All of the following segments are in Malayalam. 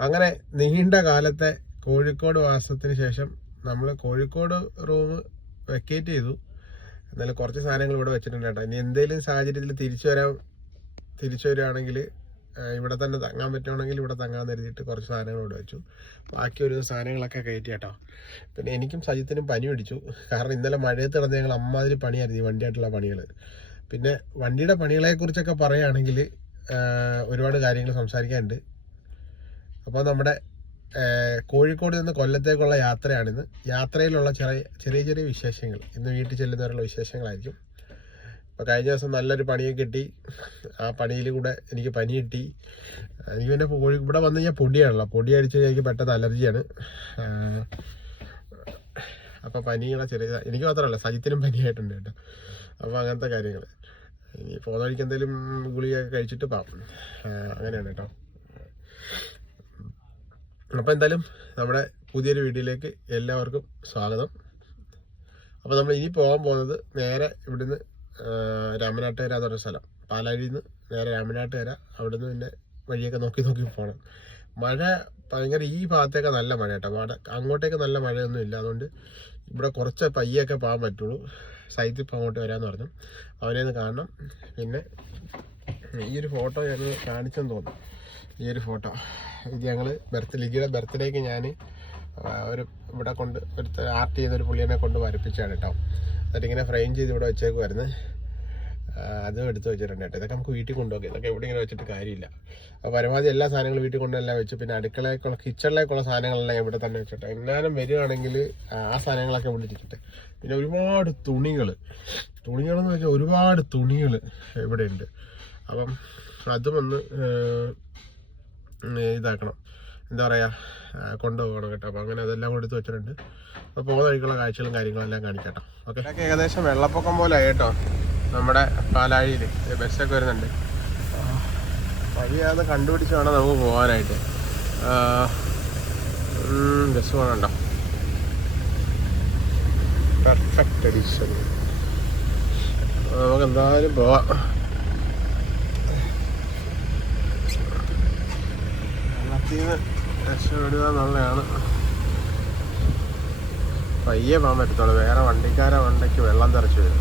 അങ്ങനെ നീണ്ട കാലത്തെ കോഴിക്കോട് വാസത്തിന് ശേഷം നമ്മൾ കോഴിക്കോട് റൂം വെക്കേറ്റ് ചെയ്തു. എന്നാലും കുറച്ച് സാധനങ്ങൾ ഇവിടെ വെച്ചിട്ടുണ്ട് കേട്ടോ. ഇനി എന്തെങ്കിലും സാഹചര്യത്തിൽ തിരിച്ചു വരികയാണെങ്കിൽ ഇവിടെ തന്നെ തങ്ങാൻ പറ്റുവാണെങ്കിൽ ഇവിടെ തങ്ങാൻ കരുതിയിട്ട് കുറച്ച് സാധനങ്ങൾ ഇവിടെ വെച്ചു. ബാക്കി ഒരു സാധനങ്ങളൊക്കെ കയറ്റി കേട്ടോ. പിന്നെ എനിക്കും സജിത്തിനും പനി പിടിച്ചു. കാരണം ഇന്നലെ മഴയത്ത് കിടന്ന് ഞങ്ങൾ അമ്മാതിരി പണിയായിരുന്നു ഈ വണ്ടിയായിട്ടുള്ള പണികൾ. പിന്നെ വണ്ടിയുടെ പണികളെക്കുറിച്ചൊക്കെ പറയുകയാണെങ്കിൽ ഒരുപാട് കാര്യങ്ങൾ സംസാരിക്കാനുണ്ട്. അപ്പോൾ നമ്മുടെ കോഴിക്കോട് നിന്ന് കൊല്ലത്തേക്കുള്ള യാത്രയാണിന്ന്. യാത്രയിലുള്ള ചെറിയ വിശേഷങ്ങൾ, ഇന്ന് വീട്ടിൽ ചെല്ലുന്നവരുള്ള വിശേഷങ്ങളായിരിക്കും. അപ്പോൾ കഴിഞ്ഞ ദിവസം നല്ലൊരു പണിയൊക്കെ കിട്ടി. ആ പണിയിൽ കൂടെ എനിക്ക് പനി കിട്ടി. എനിക്ക് പിന്നെ ഇവിടെ വന്നു കഴിഞ്ഞാൽ പൊടിയാണല്ലോ, പൊടി അടിച്ച് എനിക്ക് പെട്ടെന്ന് അലർജിയാണ്. അപ്പോൾ പനിയുള്ള എനിക്ക് മാത്രമല്ല സജിത്തിനും പനിയായിട്ടുണ്ട് കേട്ടോ. അപ്പോൾ അങ്ങനത്തെ കാര്യങ്ങൾ ഇനി പോകുന്ന വഴിക്ക് എന്തെങ്കിലും ഗുളികയൊക്കെ കഴിച്ചിട്ട് പാവും. അങ്ങനെയാണ് കേട്ടോ. അപ്പോൾ എന്തായാലും നമ്മുടെ പുതിയൊരു വീഡിയോയിലേക്ക് എല്ലാവർക്കും സ്വാഗതം. അപ്പോൾ നമ്മൾ ഇനി പോകാൻ പോകുന്നത് നേരെ ഇവിടുന്ന് രാമനാട്ടുകര എന്ന് പറഞ്ഞ സ്ഥലം, പാലാഴിയിൽ നിന്ന് നേരെ രാമനാട്ടുകര. അവിടുന്ന് പിന്നെ വഴിയൊക്കെ നോക്കി പോകണം. മഴ ഭയങ്കര, ഈ ഭാഗത്തേക്ക് നല്ല മഴ കേട്ടോ. അങ്ങോട്ടേക്ക് നല്ല മഴയൊന്നും ഇല്ല. അതുകൊണ്ട് ഇവിടെ കുറച്ച് പയ്യൊക്കെ പോകാൻ പറ്റുള്ളൂ. സൈറ്റിൽ ഇപ്പോൾ അങ്ങോട്ട് വരാമെന്ന് പറഞ്ഞു. അവനെയൊന്ന് കാണണം. പിന്നെ ഈ ഒരു ഫോട്ടോ ഞാൻ കാണിച്ചെന്ന് തോന്നുന്നു. ഈ ഒരു ഫോട്ടോ ഇത് ഞങ്ങൾ ലിജിയുടെ ബർത്ത്ഡേക്ക് ഞാൻ ഇവിടെ ഒരു ആർട്ട് ചെയ്തൊരു പുള്ളിയെ കൊണ്ട് വരപ്പിച്ചാണ് കേട്ടോ. എന്നിട്ടിങ്ങനെ ഫ്രെയിം ചെയ്ത് ഇവിടെ വെച്ചേക്കുമായിരുന്നു. അതും എടുത്ത് വെച്ചിട്ടുണ്ട് കേട്ടോ. ഇതൊക്കെ നമുക്ക് വീട്ടിൽ കൊണ്ടുപോകും. ഇതൊക്കെ എവിടെ ഇങ്ങനെ വെച്ചിട്ട് കാര്യമില്ല. അപ്പോൾ പരമാവധി എല്ലാ സാധനങ്ങളും വീട്ടിൽ കൊണ്ടെല്ലാം വെച്ച്, പിന്നെ അടുക്കളയ്ക്കുള്ള കിച്ചണിലേക്കുള്ള സാധനങ്ങളെല്ലാം ഇവിടെ തന്നെ വെച്ചിട്ട് എന്നാലും വരികയാണെങ്കിൽ ആ സാധനങ്ങളൊക്കെ ഇവിടെ ഇരിക്കട്ടെ. പിന്നെ ഒരുപാട് തുണികളെന്ന് വെച്ചാൽ ഒരുപാട് തുണികൾ ഇവിടെ ഉണ്ട്. അപ്പം അതും ഒന്ന് ഇതാക്കണം, എന്താ പറയുക, കൊണ്ടുപോകണം കേട്ടോ. അപ്പോൾ അങ്ങനെ അതെല്ലാം കൂടെ എടുത്ത് വെച്ചിട്ടുണ്ട്. അപ്പോൾ പോകുന്ന വഴിക്കുള്ള കാഴ്ചകളും കാര്യങ്ങളെല്ലാം കാണിക്കാം കേട്ടോ. ഓക്കെ, ഏകദേശം വെള്ളപ്പൊക്കം പോലെ ആയി കേട്ടോ. നമ്മുടെ പാലാഴിയിൽ ബസ്സൊക്കെ വരുന്നുണ്ട്. വഴിയാതെ കണ്ടുപിടിച്ച് വേണം നമുക്ക് പോകാനായിട്ട്. ബസ് പോകണുണ്ടോ? Perfect edition. നമുക്ക് എന്തായാലും പോവാം. വെള്ളത്തിൽ നിന്ന് രക്ഷപ്പെടുക എന്നുള്ളതാണ്. പയ്യെ പോകാൻ പറ്റത്തുള്ളൂ. വേറെ വണ്ടിക്ക് വെള്ളം തെറിച്ച് വരും.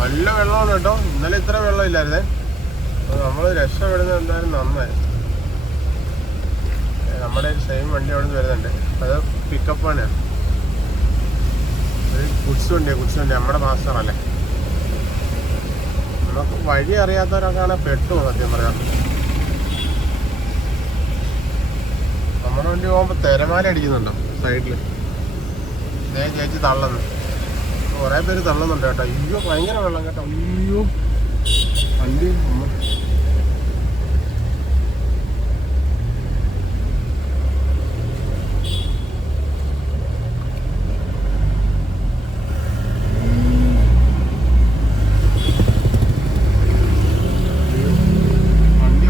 നല്ല വെള്ളമാണ് കേട്ടോ. ഇന്നലെ ഇത്ര വെള്ളം ഇല്ലായിരുന്നേ. നമ്മൾ രക്ഷപ്പെടുന്നത് എന്തായാലും നന്നായി. നമ്മുടെ ഒരു സെയിം വണ്ടി അവിടെ നിന്ന് വരുന്നുണ്ട്. അത് പിക്കപ്പാണ്. ഒരു ഗുഡ്സ് വണ്ടി നമ്മുടെ മാസ്റ്ററല്ലേ. നമുക്ക് വഴി അറിയാത്തവരൊക്കെയാണ് പെട്ടു സത്യം പറയാം. നമ്മുടെ വണ്ടി പോകുമ്പോൾ തിരമാല അടിക്കുന്നുണ്ടോ സൈഡിൽ? ചേച്ചി തള്ളുന്നു. കുറേ പേര് തള്ളുന്നുണ്ട് കേട്ടോ. അയ്യോ ഭയങ്കര വെള്ളം കേട്ടോ. അയ്യോ വണ്ടി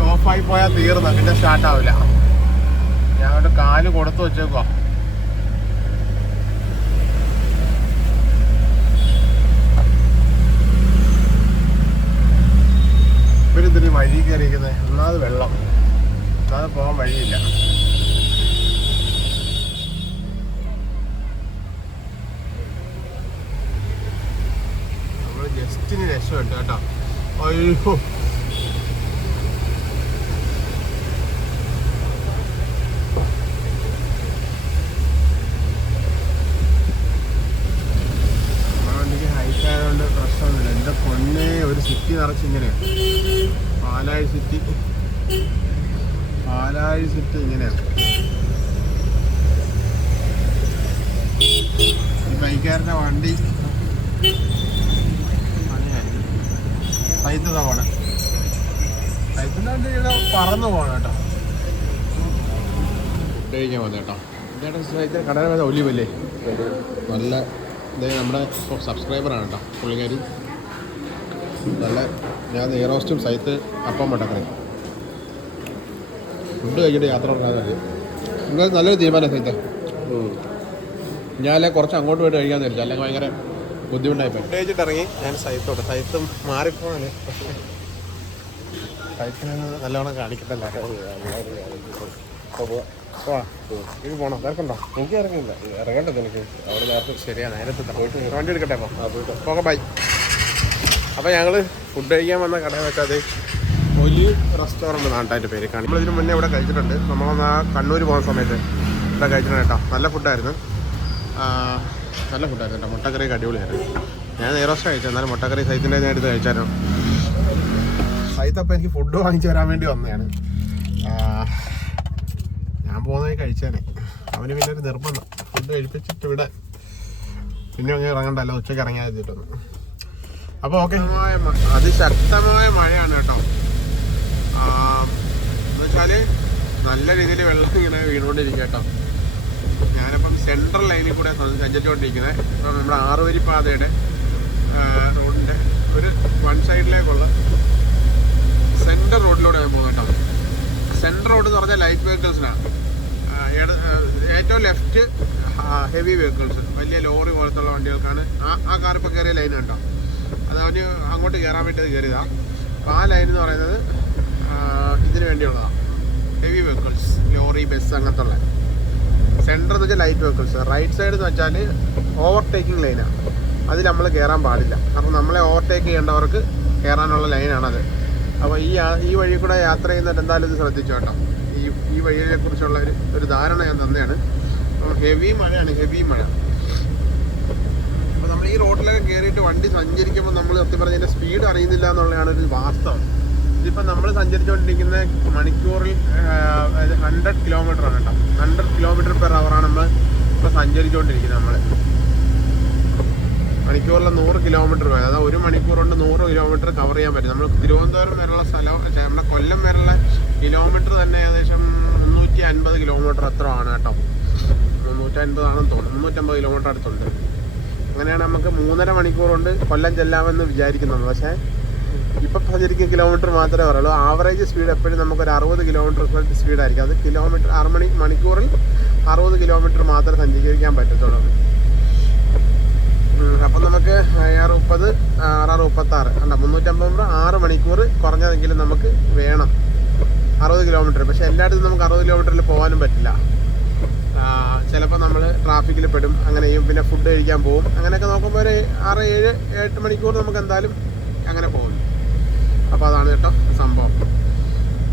ഓഫായി പോയാൽ തീർന്നു, പിന്നെ സ്റ്റാർട്ടാവില്ല. ഞാൻ ഒരു കാല് കൊടുത്തു വെച്ചേക്കുവാ. ഇവരിതിരി വഴി കയറിയിരിക്കുന്നത്. ഒന്നാമത് വെള്ളം, ഒന്നാമത് പോകാൻ വഴിയില്ല. നമ്മൾ ജസ്റ്റിന് രക്ഷപ്പെട്ടു കേട്ടോ. അയ്യോ ഹൈറ്റായതുകൊണ്ട് പ്രശ്നമൊന്നുമില്ല. എൻ്റെ പൊന്നെ, ഒരു സിറ്റി നിറച്ചിങ്ങനെയാണ്. പാലാഴി സിറ്റി ഇങ്ങനെയാണ്. ഈ ബൈക്കാരൻ്റെ വണ്ടി സൈത്തിൻ്റെ പോണേ. സൈത്തിൻ്റെ വണ്ടി ഇവിടെ പറന്ന് പോകണം കേട്ടോ. ഫുഡ് കഴിക്കാൻ വന്നു കേട്ടോ. കടയുടെ പേര് ഒലിവല്ലേ, നല്ല നമ്മുടെ സബ്സ്ക്രൈബറാണ് കേട്ടോ പുള്ളിക്കാരി. നല്ല ഞാൻ നെയ്റോസ്റ്റും സൈത്ത് അപ്പം മുട്ടക്കറി ഫുഡ് കഴിച്ചിട്ട് യാത്ര തുടങ്ങാതെ നിങ്ങൾ നല്ലൊരു തീരുമാനം സൈത്ത്. ഞാനല്ലേ കുറച്ച് അങ്ങോട്ട് പോയിട്ട് കഴിക്കാൻ തരില്ല, അല്ലെങ്കിൽ ഭയങ്കര ബുദ്ധിമുട്ടായിപ്പോയി. ഫുഡ് കഴിച്ചിട്ട് ഇറങ്ങി ഞാൻ സൈത്തും മാറിപ്പോണേ, പക്ഷേ സൈത്തിന് നല്ലവണ്ണം കാണിക്കട്ടല്ല. ഇത് പോണോ? തിരക്കുണ്ടോ? എനിക്ക് ഇറങ്ങിയില്ല, ഇറങ്ങേണ്ടത് എനിക്ക് അവിടെ നേരത്തെ. ശരിയാ, നേരത്തെ പോയിട്ട് വണ്ടി എടുക്കട്ടെ. അപ്പോൾ പോകാം, ബൈ. അപ്പോൾ ഞങ്ങൾ ഫുഡ് കഴിക്കാൻ വന്ന കടയിൽ വെച്ചാൽ ഒലിവ് റെസ്റ്റോറൻറ്റ് നാട്ടാൻ്റെ പേര് കാണി. നമ്മളിതിന് മുന്നേ ഇവിടെ കഴിച്ചിട്ടുണ്ട്. നമ്മളൊന്ന് കണ്ണൂർ പോകുന്ന സമയത്ത് ഇവിടെ കഴിച്ചിട്ടുണ്ട് കേട്ടോ. നല്ല ഫുഡായിരുന്നു കേട്ടോ. മുട്ടക്കറിയൊക്കെ അടിപൊളിയായിരുന്നു. ഞാൻ നെയ്റോസ്റ്റ് കഴിച്ചു, എന്നാലും മുട്ടക്കറി സൈത്തിൻ്റെ ഞാൻ എടുത്ത് കഴിച്ചായിരുന്നു. സൈത്തപ്പം എനിക്ക് ഫുഡ് വാങ്ങിച്ചു തരാൻ വേണ്ടി വന്നതാണ്. ഞാൻ പോകുന്നതായി കഴിച്ചാനേ, അവന് പിന്നെ ഒരു നിർബന്ധം ഫുഡ് കഴിപ്പിച്ചിട്ട് ഇവിടെ പിന്നെ അങ്ങ് ഇറങ്ങണ്ടല്ലോ, ഉച്ചയ്ക്ക് ഇറങ്ങിയാൽ വെച്ചിട്ടൊന്ന്. അപ്പോൾ ഓക്കെ, അതിശക്തമായ മഴയാണ് കേട്ടോ. എന്നുവെച്ചാൽ നല്ല രീതിയിൽ വെള്ളം ഇങ്ങനെ വീണുകൊണ്ടിരിക്കുക കേട്ടോ. ഞാനിപ്പം സെൻട്രൽ ലൈനിൽ കൂടെ സഞ്ചരിച്ചുകൊണ്ടിരിക്കുന്നത്. ഇപ്പം നമ്മുടെ 6 വരി പാതയുടെ റോഡിൻ്റെ ഒരു വൺ സൈഡിലേക്കുള്ള സെൻട്രൽ റോഡിലൂടെ ഞാൻ പോകുന്നത് കേട്ടോ. സെൻട്രൽ റോഡ് എന്ന് പറഞ്ഞാൽ ലൈറ്റ് വെഹിക്കിൾസിനാണ്. ഏറ്റവും ലെഫ്റ്റ് ഹെവി വെഹിക്കിൾസ്, വലിയ ലോറി പോലത്തുള്ള വണ്ടികൾക്കാണ്. ആ കാർ ഇപ്പോൾ കയറിയ ലൈൻ കേട്ടോ. അത് അവന് അങ്ങോട്ട് കയറാൻ വേണ്ടി അത് കയറിയതാണ്. അപ്പോൾ ആ ലൈൻ എന്ന് പറയുന്നത് ഇതിന് വേണ്ടിയുള്ളതാണ്, ഹെവി വെഹിക്കിൾസ്, ലോറി, ബസ്, അങ്ങനത്തെ ഉള്ള. സെൻറ്റർ എന്ന് വെച്ചാൽ ലൈറ്റ് വെഹിക്കിൾസ്. റൈറ്റ് സൈഡ് എന്ന് വെച്ചാൽ ഓവർടേക്കിംഗ് ലൈനാണ്. അതിൽ നമ്മൾ കയറാൻ പാടില്ല, കാരണം നമ്മളെ ഓവർടേക്ക് ചെയ്യേണ്ടവർക്ക് കയറാനുള്ള ലൈനാണത്. അപ്പോൾ ഈ വഴി കൂടെ യാത്ര ചെയ്യുന്നിട്ട് എന്തായാലും ഇത് ശ്രദ്ധിച്ചു കേട്ടോ. ഈ വഴിയെക്കുറിച്ചുള്ള ഒരു ധാരണ ഞാൻ തന്നെയാണ്. ഹെവി മഴയാണ്, ഹെവി മഴ. അപ്പോൾ നമ്മൾ ഈ റോഡിലൊക്കെ കയറിയിട്ട് വണ്ടി സഞ്ചരിക്കുമ്പോൾ നമ്മൾ സത്യം പറഞ്ഞാൽ ഇതിൻ്റെ സ്പീഡ് അറിയുന്നില്ല എന്നുള്ളതാണ് ഒരു വാസ്തവം. ഇതിപ്പോൾ നമ്മൾ സഞ്ചരിച്ചുകൊണ്ടിരിക്കുന്ന മണിക്കൂറിൽ 100 കിലോമീറ്ററാണ് കേട്ടോ. 100 കിലോമീറ്റർ പെർ അവറാണ് നമ്മൾ ഇപ്പോൾ സഞ്ചരിച്ചുകൊണ്ടിരിക്കുന്നത്. നമ്മൾ മണിക്കൂറിൽ 100 കിലോമീറ്റർ പോയത്, അതായത് 1 മണിക്കൂർ കൊണ്ട് 100 കിലോമീറ്റർ കവർ ചെയ്യാൻ പറ്റും. നമ്മൾ തിരുവനന്തപുരം വരെയുള്ള സ്ഥലം, നമ്മുടെ കൊല്ലം വരെയുള്ള കിലോമീറ്റർ തന്നെ ഏകദേശം 350 കിലോമീറ്റർ അത്ര ആണ് കേട്ടോ. 350 ആണെന്ന് തോന്നുന്നു, 350 കിലോമീറ്റർ അടുത്തുണ്ട്. അങ്ങനെയാണ് നമുക്ക് 3.5 മണിക്കൂർ കൊണ്ട് കൊല്ലം ചെല്ലാമെന്ന് വിചാരിക്കുന്നത്. പക്ഷേ ഇപ്പം സഞ്ചരിക്കുന്ന കിലോമീറ്റർ മാത്രമേ പറയുള്ളൂ. ആവറേജ് സ്പീഡ് എപ്പോഴും നമുക്കൊരു 60 കിലോമീറ്റർ സ്പീഡായിരിക്കും. അത് കിലോമീറ്റർ മണിക്കൂറിൽ 60 കിലോമീറ്റർ മാത്രമേ സഞ്ചരിക്കാൻ പറ്റത്തുള്ളൂ. അപ്പം നമുക്ക് 630, 636 അല്ല 350 6 മണിക്കൂർ കുറഞ്ഞതെങ്കിലും നമുക്ക് വേണം 60 കിലോമീറ്റർ. പക്ഷേ എല്ലായിടത്തും നമുക്ക് 60 കിലോമീറ്ററിൽ പോകാനും പറ്റില്ല. ചിലപ്പോൾ നമ്മൾ ട്രാഫിക്കിൽ പെടും, അങ്ങനെയും പിന്നെ ഫുഡ് കഴിക്കാൻ പോകും. അങ്ങനെയൊക്കെ നോക്കുമ്പോൾ ഒരു 6, 7, 8 മണിക്കൂർ നമുക്ക് എന്തായാലും അങ്ങനെ പോകും. അപ്പോൾ അതാണ് കേട്ടോ സംഭവം.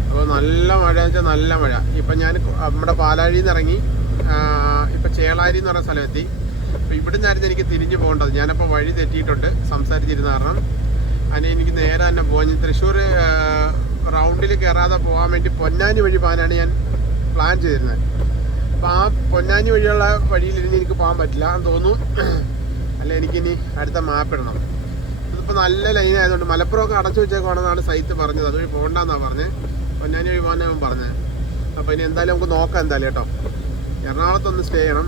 അപ്പോൾ നല്ല മഴ എന്ന് വെച്ചാൽ നല്ല മഴ. ഇപ്പം ഞാൻ നമ്മുടെ പാലാഴിയിൽ നിന്ന് ഇറങ്ങി ഇപ്പം ചേളാരി എന്ന് പറയുന്ന സ്ഥലമെത്തി. അപ്പോൾ ഇവിടെ നിന്നായിരുന്നു എനിക്ക് തിരിഞ്ഞു പോകേണ്ടത്. ഞാനപ്പോൾ വഴി തെറ്റിയിട്ടുണ്ട് സംസാരിച്ചിരുന്ന കാരണം. അതിന് എനിക്ക് നേരെ തന്നെ പോകാൻ തൃശ്ശൂർ റൗണ്ടിൽ കയറാതെ പോകാൻ വേണ്ടി പൊന്നാനി വഴി പോകാനാണ് ഞാൻ പ്ലാൻ ചെയ്തിരുന്നത്. അപ്പോൾ ആ പൊന്നാനി വഴിയുള്ള വഴിയിലിരുന്ന് എനിക്ക് പോകാൻ പറ്റില്ല എന്ന് തോന്നുന്നു. അല്ല, എനിക്കിനി അടുത്ത മാപ്പ് ഇടണം. ഇതിപ്പോൾ നല്ല ലൈൻ ആയതുകൊണ്ട് മലപ്പുറമൊക്കെ അടച്ചു വെച്ചേക്കുവാണെന്നാണ് സൈത്ത് പറഞ്ഞത്. അതുവഴി പോകണ്ടെന്നാണ് പറഞ്ഞത്, പൊന്നാനി വഴി പോകാനാണ് അവൻ പറഞ്ഞത്. അപ്പോൾ ഇനി എന്തായാലും നമുക്ക് നോക്കാം എന്തായാലും കേട്ടോ. എറണാകുളത്തൊന്ന് സ്റ്റേ ചെയ്യണം.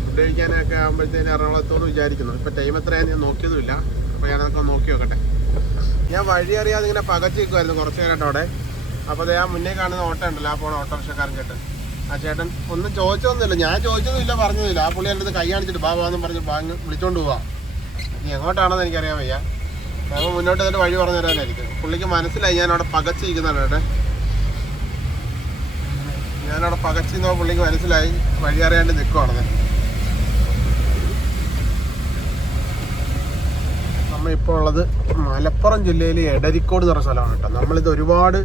ഫുഡ് കഴിക്കാനൊക്കെ ആകുമ്പോഴത്തേന് എറണാകുളത്തോന്ന് വിചാരിക്കുന്നു. ഇപ്പോൾ ടൈം എത്രയാണെന്ന് ഞാൻ നോക്കിയതുമില്ല. അപ്പോൾ ഞാനതൊക്കെ നോക്കി നോക്കട്ടെ. ഞാൻ വഴി അറിയാതെ ഇങ്ങനെ പകച്ച് നിൽക്കുമായിരുന്നു കുറച്ച് നേരം അവിടെ. അപ്പോൾ അത് ആ മുന്നേ കാണുന്ന ഓട്ടോ ഉണ്ടല്ലോ, ആ പോണ ഓട്ടോറിക്ഷക്കാരൻ കേട്ട് ആ ചേട്ടൻ ഒന്നും ചോദിച്ചൊന്നുമില്ല, ഞാൻ ചോദിച്ചൊന്നുമില്ല, പറഞ്ഞതില്ല. ആ പുള്ളി എൻ്റെ അടുത്ത് കൈ കാണിച്ചിട്ട് ബാബാന്നും പറഞ്ഞ് ബാങ്ക് വിളിച്ചോണ്ട് പോവാം. ഇനി എങ്ങോട്ടാണെന്ന് എനിക്കറിയാൻ വയ്യ. അപ്പോൾ മുന്നോട്ട് എന്നിട്ട് വഴി പറഞ്ഞു തരാനായിരിക്കും. പുള്ളിക്ക് മനസ്സിലായി ഞാൻ അവിടെ പകച്ചിരിക്കുന്നതാണ് കേട്ടെ. ഞാനവിടെ പകച്ചിരുന്നപ്പോൾ പുള്ളിക്ക് മനസ്സിലായി വഴി അറിയാണ്ട് നിൽക്കുവാണെന്ന്. നമ്മളിപ്പോൾ ഉള്ളത് മലപ്പുറം ജില്ലയിൽ എടരിക്കോട് എന്ന് പറഞ്ഞ സ്ഥലമാണ് കേട്ടോ. നമ്മളിത് ഒരുപാട്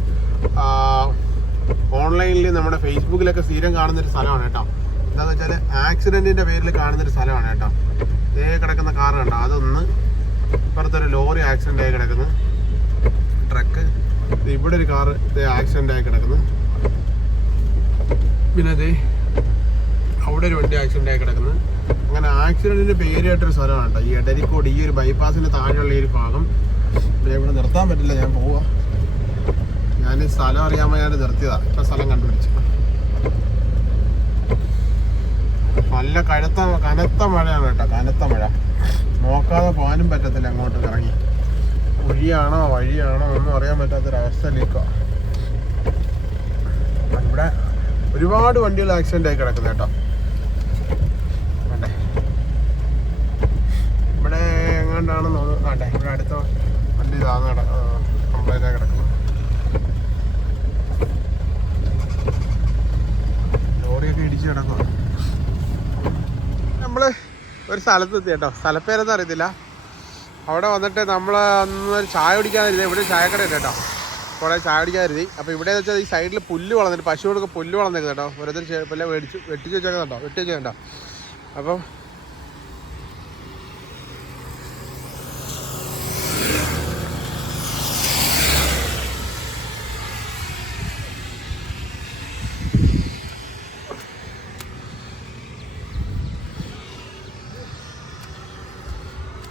ഓൺലൈനിൽ നമ്മുടെ ഫേസ്ബുക്കിലൊക്കെ സ്ഥിരം കാണുന്നൊരു സ്ഥലമാണ് കേട്ടോ. എന്താണെന്ന് വെച്ചാൽ ആക്സിഡൻറ്റിൻ്റെ പേരിൽ കാണുന്നൊരു സ്ഥലമാണ് കേട്ടോ. ഇതേ കിടക്കുന്ന കാറ് കണ്ടോ, അതൊന്ന് ഇപ്പുറത്തൊരു ലോറി ആക്സിഡൻ്റ് ആയി കിടക്കുന്നു, ട്രക്ക്. ഇവിടെ ഒരു കാറ് ഇതേ ആക്സിഡൻ്റ് ആയി കിടക്കുന്നു. പിന്നെ അതേ അവിടെ ഒരു വണ്ടി ആക്സിഡൻ്റ് ആയി കിടക്കുന്നു. അങ്ങനെ ആക്സിഡൻറ്റിൻ്റെ പേരായിട്ടൊരു സ്ഥലമാണ് കേട്ടോ ഈ എടരിക്കോട്. ഈ ഒരു ബൈപ്പാസിന് താഴെയുള്ള ഈ ഒരു ഭാഗം. പിന്നെ ഇവിടെ നിർത്താൻ പറ്റില്ല, ഞാൻ പോവാ. ഞാൻ സ്ഥലം അറിയാൻ ഞാൻ നിർത്തിയതാണ്. ഇപ്പം സ്ഥലം കണ്ടുപിടിച്ചു. നല്ല കനത്ത മഴയാണ് കേട്ടോ, കനത്ത മഴ. നോക്കാതെ പോകാനും പറ്റത്തില്ല അങ്ങോട്ട് ഇറങ്ങി. വഴിയാണോ ഒന്നും അറിയാൻ പറ്റാത്തൊരവസ്ഥയിലേക്കോ. ഇവിടെ ഒരുപാട് വണ്ടികൾ ആക്സിഡൻ്റ് ആയി കിടക്കുന്നത് കേട്ടോ. ഇവിടെ എങ്ങാണ്ടാണെന്ന് തോന്നുന്നു. ഇവിടെ അടുത്ത വണ്ടി കംപ്ലൈൻ്റ് ആയി കിടക്കുന്നു. ലോറിയൊക്കെ ഇടിച്ച് കിടക്കുക. നമ്മള് ഒരു സ്ഥലത്ത് എത്തി കേട്ടോ. സ്ഥലപ്പേരൊന്നും അറിയത്തില്ല. അവിടെ വന്നിട്ട് നമ്മൾ അന്ന് ചായ കുടിക്കാതിരുതി. ഇവിടെ ചായക്കട ഉണ്ട് കേട്ടോ. കുറേ ചായ കുടിക്കാതിരുതി. അപ്പോൾ ഇവിടെ എന്ന് വെച്ചാൽ ഈ സൈഡിൽ പുല്ല് വളർന്നിട്ട്, പശുവൊക്കെ പുല്ല് വളർന്നേക്കും കേട്ടോ. ഓരോരുത്തർ പിന്നെ വെട്ടിച്ച് വെച്ചേക്കുന്നുണ്ടോ. അപ്പം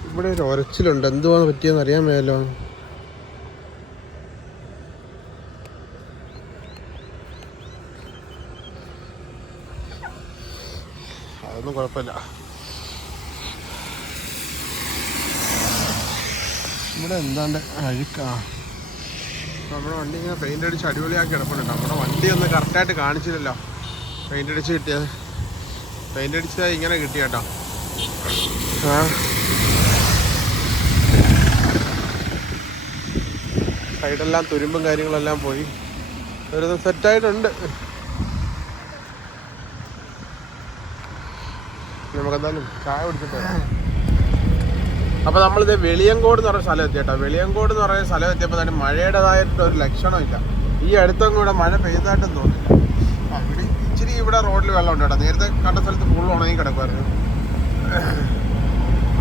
ഇവിടെ ഒരു ഒരച്ചിലുണ്ട്. എന്തുവാന്ന് പറ്റിയെന്ന് അറിയാൻ മേലോ. അതൊന്നും കുഴപ്പമില്ല. ഇവിടെ എന്താണ്ട് അഴുക്കാ. നമ്മുടെ വണ്ടി ഇങ്ങനെ പെയിൻ്റ് അടിച്ച് അടിപൊളിയാക്കി കിടപ്പുണ്ട്. നമ്മുടെ വണ്ടി ഒന്ന് കറക്റ്റായിട്ട് കാണിച്ചില്ലല്ലോ. പെയിൻ്റ് അടിച്ച് കിട്ടിയത്, പെയിൻ്റ് അടിച്ചത് ഇങ്ങനെ കിട്ടി കേട്ടോ. സൈഡെല്ലാം തുരുമ്പും കാര്യങ്ങളെല്ലാം പോയി. ഒരു സെറ്റായിട്ടുണ്ട്. നമുക്കെന്തായാലും ചായ കുടിച്ചിട്ട്. അപ്പോൾ നമ്മളിത് വെളിയങ്കോട് എന്ന് പറഞ്ഞ സ്ഥലം എത്തി കേട്ടോ. വെളിയങ്കോട് എന്ന് പറയുന്ന സ്ഥലം എത്തിയപ്പോൾ തന്നെ മഴയുടേതായിട്ടൊരു ലക്ഷണമില്ല. ഈ അടുത്തൊന്നും ഇവിടെ മഴ പെയ്തായിട്ടൊന്നും തോന്നില്ല. ഇവിടെ ഇച്ചിരി ഇവിടെ റോഡിൽ വെള്ളമുണ്ട് കേട്ടോ. നേരത്തെ കണ്ട സ്ഥലത്ത് ഫുൾ ഉണങ്ങി കിടക്കുമായിരുന്നു.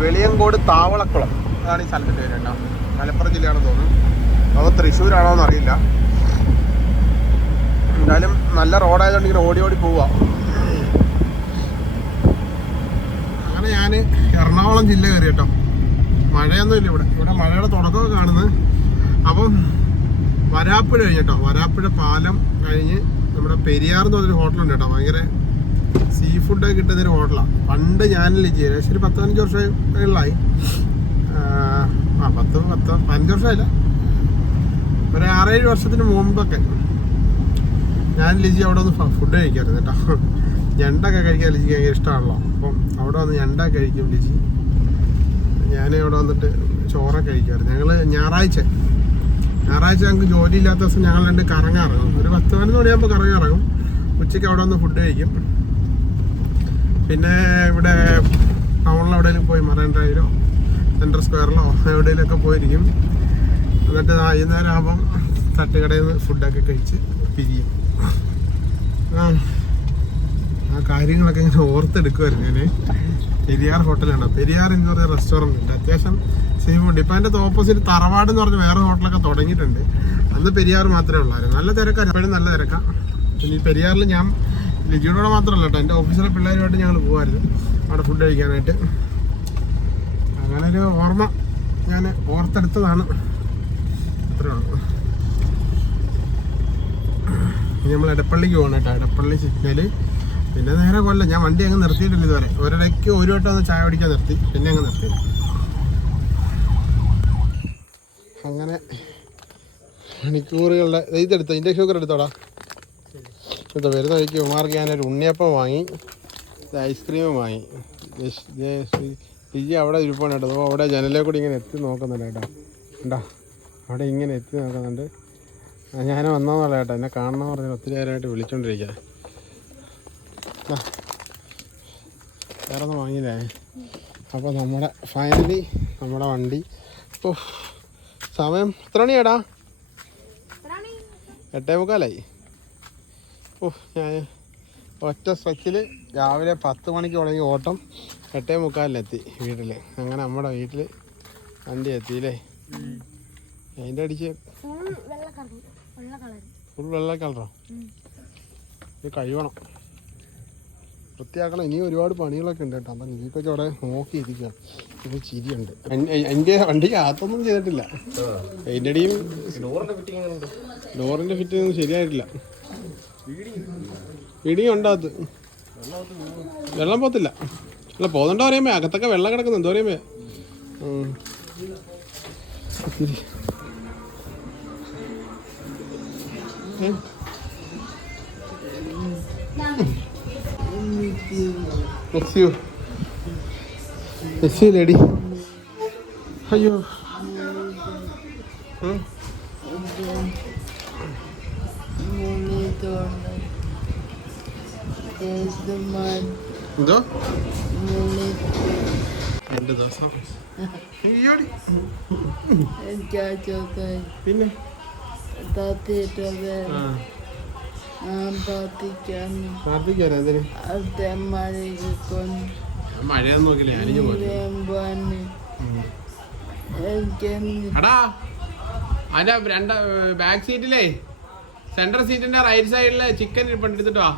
വെളിയങ്കോട് താവളക്കുളം അതാണ് ഈ സ്ഥലത്തിൻ്റെ പേര് കേട്ടോ. മലപ്പുറം ജില്ലയാണെന്ന് തോന്നുന്നു. അത് തൃശ്ശൂരാണോ എന്നറിയില്ല. എന്തായാലും നല്ല റോഡായതുകൊണ്ട് ഇങ്ങനെ ഓടി പോവുക. അങ്ങനെ ഞാൻ എറണാകുളം ജില്ല കയറി കേട്ടോ. മഴയൊന്നുമില്ല ഇവിടെ മഴയുടെ തുടക്കമൊക്കെ കാണുന്നത്. അപ്പം വരാപ്പുഴ കഴിഞ്ഞിട്ടോ, വരാപ്പുഴ പാലം കഴിഞ്ഞ് നമ്മുടെ പെരിയാർ എന്ന് പറഞ്ഞൊരു ഹോട്ടലുണ്ട് കേട്ടോ. ഭയങ്കര സീ ഫുഡൊക്കെ കിട്ടുന്നൊരു ഹോട്ടലാണ്. പണ്ട് ഞാനില്ല ഏകദേശം ഒരു 10-15 വർഷങ്ങളായി. 15 വർഷമായില്ല, ഒരു 6-7 വർഷത്തിന് മുമ്പൊക്കെ ഞാൻ ലിജി അവിടെ ഒന്ന് ഫുഡ് കഴിക്കാറുണ്ട് കേട്ടോ. ഞണ്ടൊക്കെ കഴിക്കാൻ ലിജിക്ക് ഭയങ്കര ഇഷ്ടമാണല്ലോ. അപ്പം അവിടെ വന്ന് ഞണ്ടൊക്കെ കഴിക്കും ലിജി. ഞാൻ അവിടെ വന്നിട്ട് ചോറൊക്കെ കഴിക്കാറുണ്ട്. ഞങ്ങൾ ഞായറാഴ്ച ഞങ്ങൾക്ക് ജോലിയില്ലാത്ത ദിവസം ഞങ്ങൾ രണ്ട് കറങ്ങാറങ്ങും. ഒരു 10-11 മണിയാകുമ്പോൾ കറങ്ങാറങ്ങും. ഉച്ചയ്ക്ക് അവിടെ വന്ന് ഫുഡ് കഴിക്കും. പിന്നെ ഇവിടെ ടൗണിൽ എവിടെയെങ്കിലും പോയി മറൈൻ ഡ്രൈവിലോ സെൻട്രൽ സ്ക്വയറിലോ എവിടെയെങ്കിലുമൊക്കെ പോയിരിക്കും. എന്നിട്ട് വൈകുന്നേരം ആകുമ്പം തട്ടുകടയിൽ നിന്ന് ഫുഡൊക്കെ കഴിച്ച് പിരിയും. ആ കാര്യങ്ങളൊക്കെ ഇങ്ങനെ ഓർത്തെടുക്കുമായിരുന്നു ഞാൻ. പെരിയാർ ഹോട്ടലാണ്. പെരിയാർ എന്ന് പറഞ്ഞ റെസ്റ്റോറൻറ്റ് ഉണ്ട്. അത്യാവശ്യം സീ ഫുഡ്. ഇപ്പം അതിൻ്റെ ഓപ്പോസിറ്റ് തറവാട് എന്ന് പറഞ്ഞ വേറെ ഹോട്ടലൊക്കെ തുടങ്ങിയിട്ടുണ്ട്. അന്ന് പെരിയാർ മാത്രമേ ഉള്ളായിരുന്നു. നല്ല തിരക്കാണ്, എപ്പോഴും നല്ല തിരക്കാണ്. പിന്നെ ഈ പെരിയാറിൽ ഞാൻ ലിജിയോടെ മാത്രമല്ല കേട്ടോ, എൻ്റെ ഓഫീസിലെ പിള്ളേരുമായിട്ട് ഞങ്ങൾ പോകുമായിരുന്നു അവിടെ ഫുഡ് കഴിക്കാനായിട്ട്. അങ്ങനൊരു ഓർമ്മ ഞാൻ ഓർത്തെടുത്തതാണ്. അത്രേ ഉള്ളൂ. ഇനി നമ്മൾ എടപ്പള്ളിക്ക് പോകണം കേട്ടോ. എടപ്പള്ളി സിഗ്നല്, പിന്നെ നേരെ കൊല്ലം. ഞാൻ വണ്ടി അങ്ങ് നിർത്തിയിട്ടില്ല ഇതുവരെ. ഒരിടയ്ക്ക് ഒരു വട്ടം ഒന്ന് ചായ കുടിക്കാൻ നിർത്തി, പിന്നെ അങ്ങ് നിർത്തി. അങ്ങനെ മണിക്കൂറുകളുടെ ഇതെടുത്തോ, ഇൻഡക്ഷൻ കുക്കർ എടുത്തോടാ. എടുത്തോ. വരുന്ന വഴിക്ക് ഉമാർക്ക് ഞാനൊരു ഉണ്ണിയപ്പം വാങ്ങി, ഐസ്ക്രീമും വാങ്ങി. ലിജി അവിടെ ഇരിപ്പാണ് കേട്ടോ. അപ്പോൾ അവിടെ ജനലേ കൂടി ഇങ്ങനെ എത്തി നോക്കുന്നുണ്ട് കേട്ടോ. കണ്ടോ, അവിടെ ഇങ്ങനെ എത്തി നോക്കുന്നുണ്ട്. ഞാൻ വന്നോന്നല്ല കേട്ടോ, എന്നെ കാണണമെന്ന് പറഞ്ഞാൽ ഒത്തിരി നേരമായിട്ട് വിളിച്ചോണ്ടിരിക്കുക. വേറെ ഒന്നും വാങ്ങിയില്ലേ. അപ്പോൾ നമ്മുടെ ഫൈനലി നമ്മുടെ വണ്ടി. ഓ, സമയം എത്ര മണിയാടാ? 8:45. ഓ, ഞാൻ ഒറ്റ സ്ട്രെച്ചിൽ രാവിലെ 10 മണിക്ക് തുടങ്ങി ഓട്ടം 8:45 വീട്ടിൽ. അങ്ങനെ നമ്മുടെ വീട്ടിൽ വണ്ടി എത്തിയില്ലേ. അതിൻ്റെ അടിച്ച് ഫുൾ വെള്ള കളറോ? ഇത് കഴിയണം, വൃത്തിയാക്കണം. ഇനിയും ഒരുപാട് പണികളൊക്കെ ഉണ്ട് കേട്ടോ. അപ്പം നീക്കൊക്കെ അവിടെ നോക്കിയിരിക്കുക. ഇത് ചിരിയുണ്ട്. എൻ്റെ വണ്ടിക്ക് അകത്തൊന്നും ചെയ്തിട്ടില്ല. അതിൻ്റെ അടിയും ഡോറിൻ്റെ ഫിറ്റിംഗ് ഒന്നും ശരിയായിട്ടില്ല. ഫീഡിങ് ഉണ്ടാകത്ത് വെള്ളം പോത്തില്ല. അല്ല പോകുന്നുണ്ടോ അറിയാമേ, അകത്തൊക്കെ വെള്ളം കിടക്കുന്നു എന്തോ അറിയാമേ. ലേഡി അയ്യോ എന്തോ എന്റെ ദിവസം പിന്നെ പ്രാർത്ഥിക്കാനോ എന്തിന്? മഴയൊന്നും നോക്കില്ല, അരിഞ്ഞു എടാ അതിന്റെ ബാക്ക് സീറ്റിലേ സെൻട്രൽ സീറ്റിന്റെ റൈറ്റ് സൈഡില് ചിക്കൻ എടുത്തിട്ട് വാ.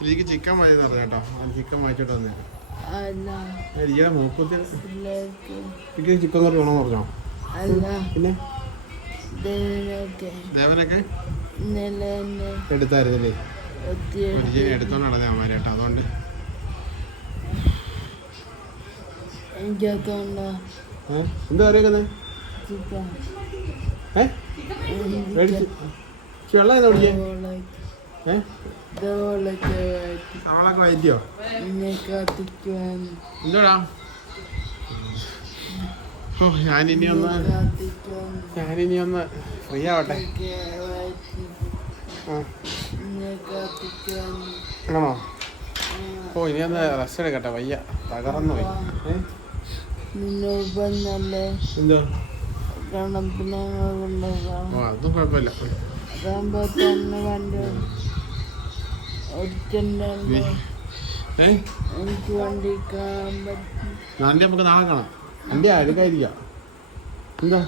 എനിക്ക് ചിക്കൻ മതി പറഞ്ഞേട്ടോ, ചിക്കൻ വാങ്ങിച്ചോട്ട് വന്നേ. എനിക്ക് മൂക്കുത്തി ചിക്കൻ കറി വേണമെന്ന് പറഞ്ഞോ. പിന്നെ ദേവനൊക്കെ എടുത്തായിരുന്നല്ലേ, എടുത്തോണ്ട് നടന്നേ അമ്മമാര് കേട്ടോ. അതുകൊണ്ട് എന്താ അറിയിക്കുന്നത്? വെള്ളം ഏതാ കുടിക്കേ? അവളൊക്കെ വൈദ്യോ എന്തോടാ? ഓ ഞാനിനി ഒന്ന് ഫ്രീ ആവട്ടെ. ആണോ? ഓ ഇനി ഒന്ന് റെസ്റ്റ് എടുക്കട്ടെ, വയ്യ, തകർന്നു പോയി. എന്തോ? ഓ അതും കുഴപ്പമില്ല. വണ്ടി നമുക്ക് നാളെ കാണാം. വണ്ടി എടുക്കാതിരിക്കാം. എന്താ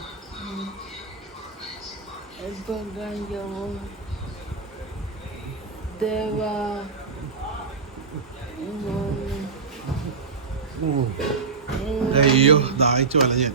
അയ്യോ ദാഹിച്ചു വല ഞാൻ.